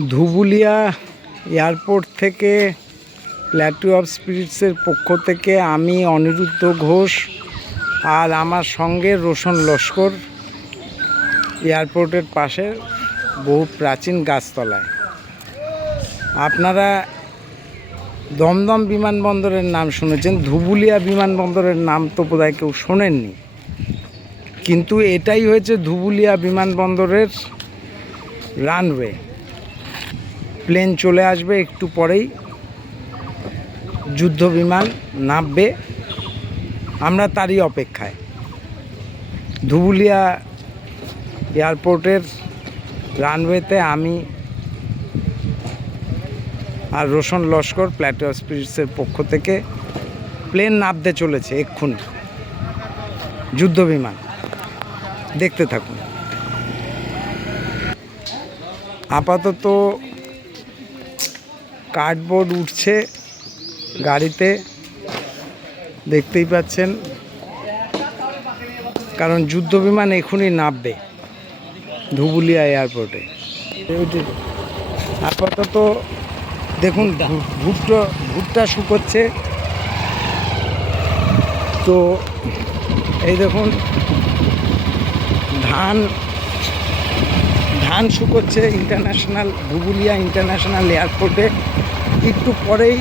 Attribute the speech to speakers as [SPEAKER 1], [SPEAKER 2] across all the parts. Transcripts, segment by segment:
[SPEAKER 1] Dhubulia airport থেকে plateau of স্পিরিটসের পক্ষ থেকে আমি অনিরুদ্ধ ঘোষ আর আমার সঙ্গে রোশন লস্কর এয়ারপোর্টের পাশে বহু প্রাচীন গাছতলায়। আপনারা দমদম বিমানবন্দরের নাম শুনেছেন, ধুবুলিয়া বিমানবন্দরের নাম তো বোধহয় কেউ শোনেননি। কিন্তু এটাই হয়েছে ধুবুলিয়া বিমানবন্দরের রানওয়ে প্লেন চলে আসবে একটু পরেই। যুদ্ধ বিমান নামবে। আমরা তারই অপেক্ষায়। ধুবুলিয়া এয়ারপোর্টের রানওয়েতে আমি আর রোশন লস্কর প্ল্যাটো স্পিরিটসের পক্ষ থেকে প্লেন নামতে চলেছে এক্ষুনি। যুদ্ধ বিমান দেখতে থাকুন। আপাতত কার্ডবোর্ড উঠছে গাড়িতে, দেখতেই পাচ্ছেন। কারণ যুদ্ধ বিমান এখনই নামবে ধুবুলিয়া এয়ারপোর্টে। আপাতত দেখুন ভুট্টো ভুট্টা শুকোচ্ছে তো এই দেখুন, ধান ধান শুকোচ্ছে ইন্টারন্যাশনাল ধুবুলিয়া ইন্টারন্যাশনাল এয়ারপোর্টে একটু পরেই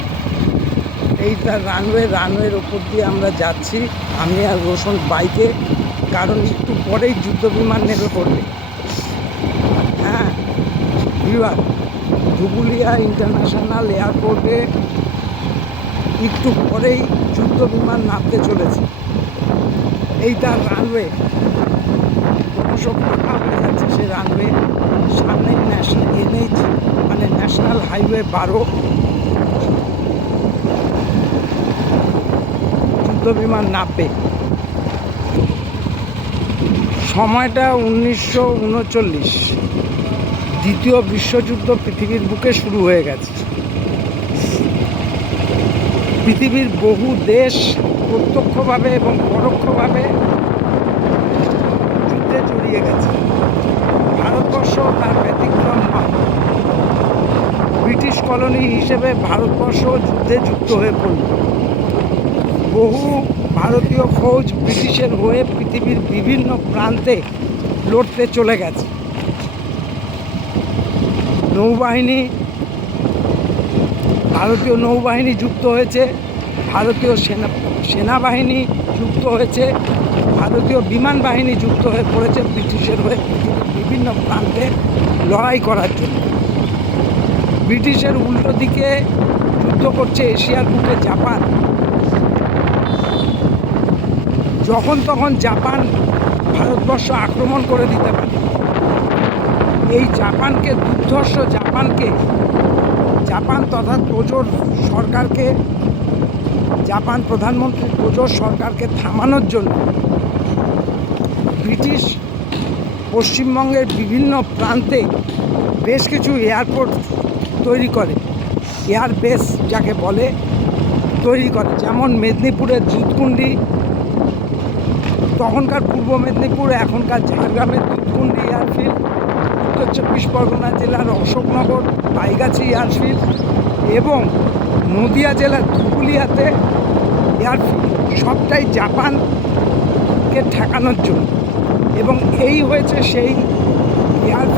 [SPEAKER 1] এই তার রানওয়ে রানওয়ের ওপর দিয়ে আমরা যাচ্ছি, আমি আর রোশন বাইকে, কারণ একটু পরেই যুদ্ধ বিমান নেমে পড়বে হ্যাঁ বিভাগ ধুবুলিয়া ইন্টারন্যাশনাল এয়ারপোর্টে একটু পরেই যুদ্ধ বিমান নামতে চলেছে। এই তার রানওয়ে ফাঁকা হয়ে যাচ্ছে, সে রানওয়ে সামনে ন্যাশনাল এনএইচ মানে ন্যাশনাল হাইওয়ে বারো। যুদ্ধ বিমান নামবে। সময়টা উনিশশো উনচল্লিশ। দ্বিতীয় বিশ্বযুদ্ধ পৃথিবীর বুকে শুরু হয়ে গেছে। পৃথিবীর বহু দেশ প্রত্যক্ষভাবে এবং পরোক্ষভাবে জড়িয়ে গেছে। ভারতবর্ষ তার ব্যতিক্রম নয়। ব্রিটিশ কলোনি হিসেবে ভারতবর্ষ যুদ্ধে যুক্ত হয়ে পড়ল। বহু ভারতীয় ফৌজ ব্রিটিশের হয়ে পৃথিবীর বিভিন্ন প্রান্তে লড়তে চলে গেছে। নৌবাহিনী, ভারতীয় নৌবাহিনী যুক্ত হয়েছে ভারতীয় সেনা, সেনাবাহিনী যুক্ত হয়েছে, ভারতীয় বিমান বাহিনী যুক্ত হয়ে পড়েছে ব্রিটিশের হয়ে বিভিন্ন প্রান্তে লড়াই করার জন্য। ব্রিটিশের উল্টো দিকে যুদ্ধ করছে এশিয়ার বুকে জাপান। যখন তখন জাপান ভারতবর্ষ আক্রমণ করে দিতে পারে। এই জাপানকে, দুর্ধর্ষ জাপানকে, জাপান তথা তোজোর সরকারকে জাপান প্রধানমন্ত্রী তোজোর সরকারকে থামানোর জন্য ব্রিটিশ পশ্চিমবঙ্গের বিভিন্ন প্রান্তে বেশ কিছু এয়ারপোর্ট তৈরি করে, এয়ার বেস যাকে বলে, তৈরি করে। যেমন মেদিনীপুরের দুধকুন্ডি তখনকার পূর্ব মেদিনীপুর, এখনকার ঝাড়গ্রামের দুধকুন্ডি এয়ারফিল্ড, উত্তর চব্বিশ পরগনা জেলার অশোকনগর, পাইগাছি এয়ারফিল্ড এবং নদিয়া জেলার ধুবুলিয়াতে এয়ারফিল্ড সবটাই জাপানকে ঠেকানোর জন্য। এবং এই হয়েছে সেই এয়ার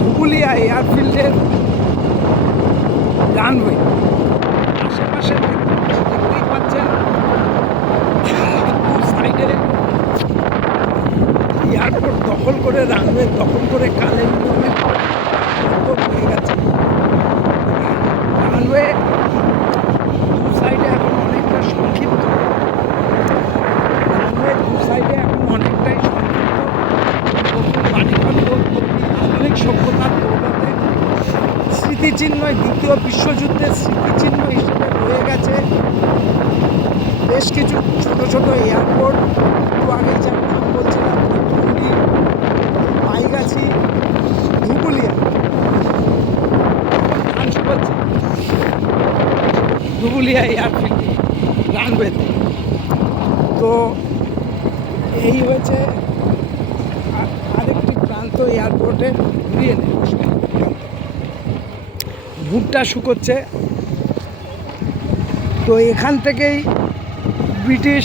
[SPEAKER 1] ধুবুলিয়া এয়ারফিল্ডের রানওয়ে। আশেপাশে দেখতেই পাচ্ছেন সাইডে এয়ারপোর্ট দখল করে, রানওয়ে দখল করে কালে নিয়মে হয়ে গেছে। রানওয়ে দু সাইডে এখন অনেকটা সংক্ষিপ্ত রানওয়ে দু সাইডে এখন অনেকটাই সংক্ষিপ্ত নতুন বাড়িঘর তৈরি, আধুনিক সভ্যতার স্মৃতিচিহ্ন দ্বিতীয় বিশ্বযুদ্ধের স্মৃতিচিহ্ন হিসেবে রয়ে গেছে। বেশ কিছু ছোট ছোট এয়ারপোর্ট, একটু আগেই যার নাম বলছিলাম, ধুবুলি, পাইগাছি, ধুবুলিয়া। ধুবুলিয়া এয়ারফিল্ড রানওয়েতে। তো এই হয়েছে প্রান্ত এয়ারপোর্টে ঘুরিয়ে নেওয়া ভুট্টা শুকোচ্ছে। তো এখান থেকেই ব্রিটিশ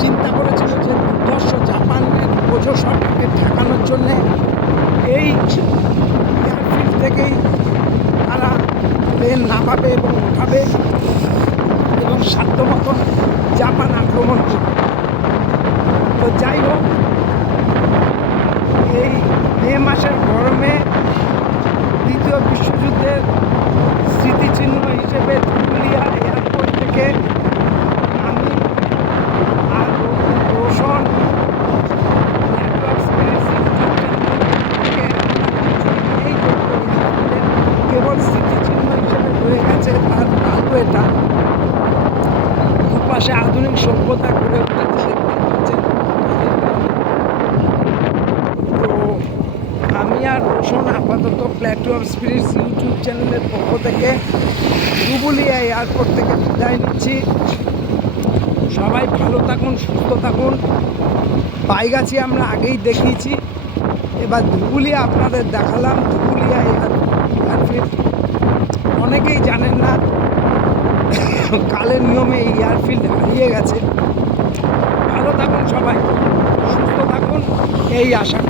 [SPEAKER 1] চিন্তা করেছিল যে দুর্ধর্ষ জাপানের বোঝো সরকারকে ঠেকানোর জন্যে এই এয়ারফিল্ড থেকেই তারা প্লেন নামাবে এবং ওঠাবে এবং সাধ্য মতন জাপান আক্রমণ করবে তো যাই হোক এই মে মাসের গরমে দ্বিতীয় বিশ্বযুদ্ধের স্মৃতিচিহ্ন হিসেবে ধুলিয়া এয়ারপোর্ট থেকে আমি আর রোশন কেবল স্মৃতিচিহ্ন হিসেবে রয়ে গেছে, তার রানওয়েটা দুপাশে আধুনিক সভ্যতা গড়ে উঠেছে দেখতে পাচ্ছেন। তো আমি আর রোশন আপাতত প্ল্যাটফর্ম স্পিরিটস ইউটিউব চ্যানেলের পক্ষ থেকে ডুবুলিয়া এয়ারপোর্ট থেকে বিদায় নিচ্ছি। সবাই ভালো থাকুন, সুস্থ থাকুন। বাইগাছি আমরা আগেই দেখিয়েছি। এবার ধুবুলিয়া আপনাদের দেখালাম। ধুবুলিয়া এয়ার এয়ারফিল্ড অনেকেই জানেন না, কালের নিয়মে এই এয়ারফিল্ড হারিয়ে গেছে। ভালো থাকুন সবাই, সুস্থ থাকুন, এই আশা